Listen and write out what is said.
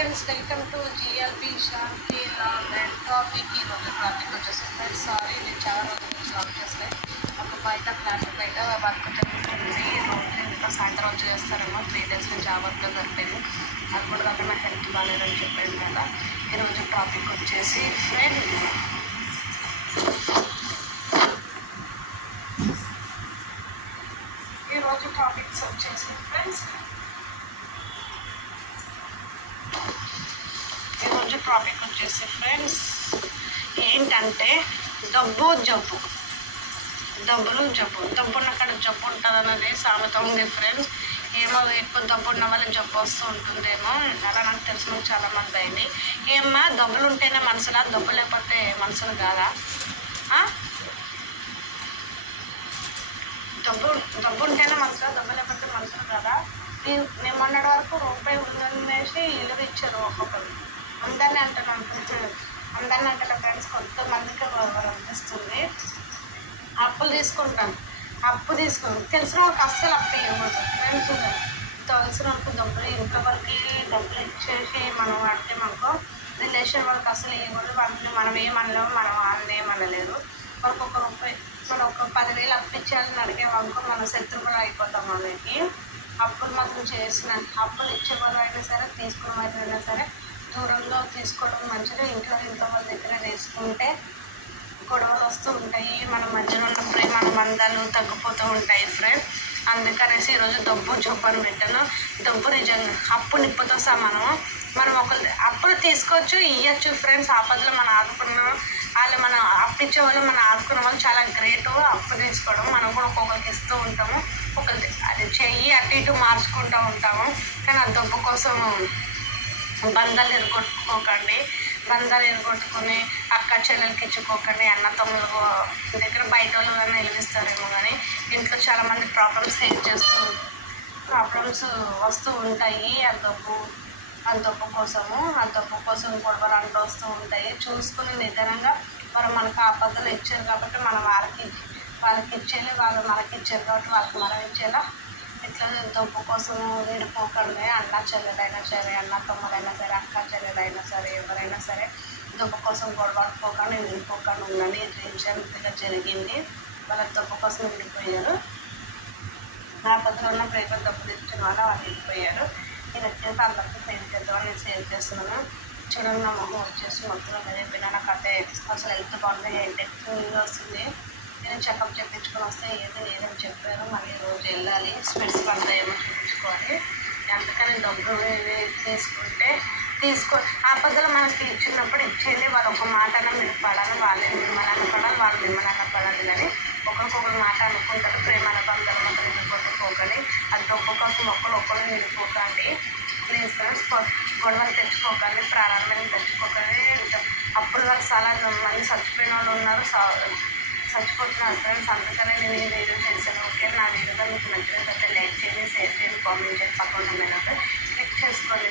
Friends, welcome to GLP Shanti log and topic. ఈరోజు topic వచ్చేసి friends, sorry నేను చాలా రోజుల నుంచి వర్క్ చేస్తాయి. ఒక బయట ఫ్లాట్ బయట వర్క్ జరుగుతుంది. రోజు ఇంకా సాయంత్రం వచ్చి చేస్తారేమో. 3 days నుంచి ఆ వర్క్లో జరిపోయింది. అది కూడా కాక నా హెల్త్ బాగాలేదని చెప్పాను కదా. ఈరోజు టాపిక్ వచ్చేసి ఫ్రెండ్స్, ఈరోజు టాపిక్స్ వచ్చేసి ఫ్రెండ్స్ ఈరోజు టాపిక్ వచ్చేసి ఫ్రెండ్స్ ఏంటంటే డబ్బులు ఉన్నక్కడ జబ్బు ఉంటుంది అన్నది సామెత ఉంది ఫ్రెండ్స్. ఏమో ఎక్కువ డబ్బు ఉన్న వాళ్ళకి జబ్బు వస్తూ ఉంటుందేమో, అలా నాకు తెలిసిన చాలా మంది అయింది. ఏమన్నా డబ్బులు ఉంటేనే మనసులా, డబ్బు లేకపోతే మనసులు కాదా? డబ్బు ఉంటేనే మనసులో, డబ్బు లేకపోతే మనసులు కదా. నేను మొన్నటి వరకు రూపాయి ఉందనేసి ఇల్లు ఇచ్చారు ఒక్కొక్కరు. అందరినీ అంటున్నాను ఫ్రెండ్స్. కొంతమందికి అనిపిస్తుంది అప్పులు తీసుకుంటాను. తెలిసిన వాళ్ళకి అస్సలు అప్పు ఇవ్వకూడదు ఫ్రెండ్స్. తెలిసిన వాళ్ళకి డబ్బులు, ఇంట్లో వాళ్ళకి డబ్బులు ఇచ్చేసి మనం అడితే మనకు రిలేషన్ వాళ్ళకి అసలు ఇవ్వకూడదు. వాళ్ళని మనం ఏమనలేము, మనం వాళ్ళని ఏమనలేదు. వాళ్ళకి ఒక రూపాయి, మనం ఒక 10,000 అప్పు ఇచ్చేయాలని అడిగేవాళ్ళకు మనం శత్రువులు అయిపోతాం. మనకి అప్పులు మాత్రం అప్పులు ఇచ్చే వాళ్ళు అయినా సరే, తీసుకున్న వాళ్ళైనా సరే దూరంలో తీసుకోవడం మంచిది. ఇంట్లో వాళ్ళ దగ్గర తీసుకుంటే గొడవలు వస్తూ ఉంటాయి. మన మధ్యలో ఉన్న ప్రేమానుబంధాలు తగ్గిపోతూ ఉంటాయి ఫ్రెండ్స్. అందుకనేసి ఈరోజు జబ్బు అని పెట్టాను. డబ్బు నిజంగా అప్పు నిప్పుతో సమానం. మనం అప్పులు తీసుకోవచ్చు, ఇవ్వచ్చు ఫ్రెండ్స్. ఆపదలో మనం ఆదుకున్న వాళ్ళు, మన అప్పు ఇచ్చే వాళ్ళు, మనం ఆదుకున్న వాళ్ళు చాలా గ్రేటు. అప్పు తీసుకోవడం మనం కూడా ఒక్కొక్కరికి ఇస్తూ ఉంటాము. అది చెయ్యి అటు ఇటు మార్చుకుంటూ ఉంటాము. కానీ ఆ డబ్బు కోసం బంధాలు ఎరగొట్టుకొని అక్క చెల్లెలకి ఇచ్చుకోకండి. అన్న తమ్ముడు దగ్గర బయట వాళ్ళు కానీ నిలవిస్తారేమో, కానీ ఇంట్లో చాలామంది ప్రాబ్లమ్స్ వస్తూ ఉంటాయి. ఆ డబ్బు కోసం గొడవలు అంటూ వస్తూ ఉంటాయి. చూసుకుని నిదానంగా మనకు ఆపదలు ఇచ్చారు కాబట్టి మనం వాళ్ళకి ఇచ్చేయాలి, వాళ్ళు మనకి ఇచ్చారు కాబట్టి వాళ్ళకి మనం ఇచ్చేలా. ఇట్లా డబ్బు కోసం విడిపోకండి. అన్న చెల్లెలైనా సరే, అన్న తమ్ముడైనా సరే, అక్క చెల్లెలైనా సరే, ఎవరైనా సరే డబ్బు కోసం గొడవడుకోకండి, విడిపోకండి ఉందని. రీసెంట్గా జరిగింది. వాళ్ళ డబ్బు కోసం విడిపోయారు. నా పక్కన ఉన్న ప్రేమ డబ్బు తెచ్చిన వాళ్ళు విడిపోయారు. ఇది వచ్చేసి అందరికీ సేవ్ చేద్దామని నేను సేవ్ చేస్తున్నాను. చూడండి, నా మొహం వచ్చేసి మొత్తం అయిపోయినా. నాకు అంటే అసలు హెల్త్ బాగుంది, హెల్త్ వస్తుంది. నేను చెకప్ చెప్పించుకొని వస్తే ఏది లేదని చెప్పారు. మళ్ళీ రోజు వెళ్ళాలి, స్పెట్స్ పడతాయేమో చూపించుకోవాలి. అందుకని డబ్బులు ఆపదలు మనకి ఇచ్చినప్పుడు ఇచ్చేది. వాళ్ళు ఒక మాటన మీరు పడాలి, వాళ్ళే మిమ్మల్ని అనపడాలి, వాళ్ళు మిమ్మల్ని అనపడాలి. కానీ ఒకరికొకరు మాట అనుకుంటారు. ప్రేమానుబంధాలు మాత్రం విడిపోకండి. అది డబ్బు కోసం ఒకరు విడిపోకండి ప్లీజ్ ఫ్రెండ్స్. గొడవలు తెచ్చుకోకండి, ప్రారంభం తెచ్చుకోకండి. అప్పుడు వాళ్ళు చాలా మంది చచ్చిపోయిన వాళ్ళు ఉన్నారు, చచ్చిపోతున్నారు ఫ్రెండ్స్. అందుకనే నేను ఈ వీడియో చేశాను. ఓకే, నా వీడియోగా మీకు నచ్చినట్లయితే లైక్ చేయండి, షేర్ చేయండి, కామెంట్ చేయండి. పక్కన క్లిక్ చేసుకోండి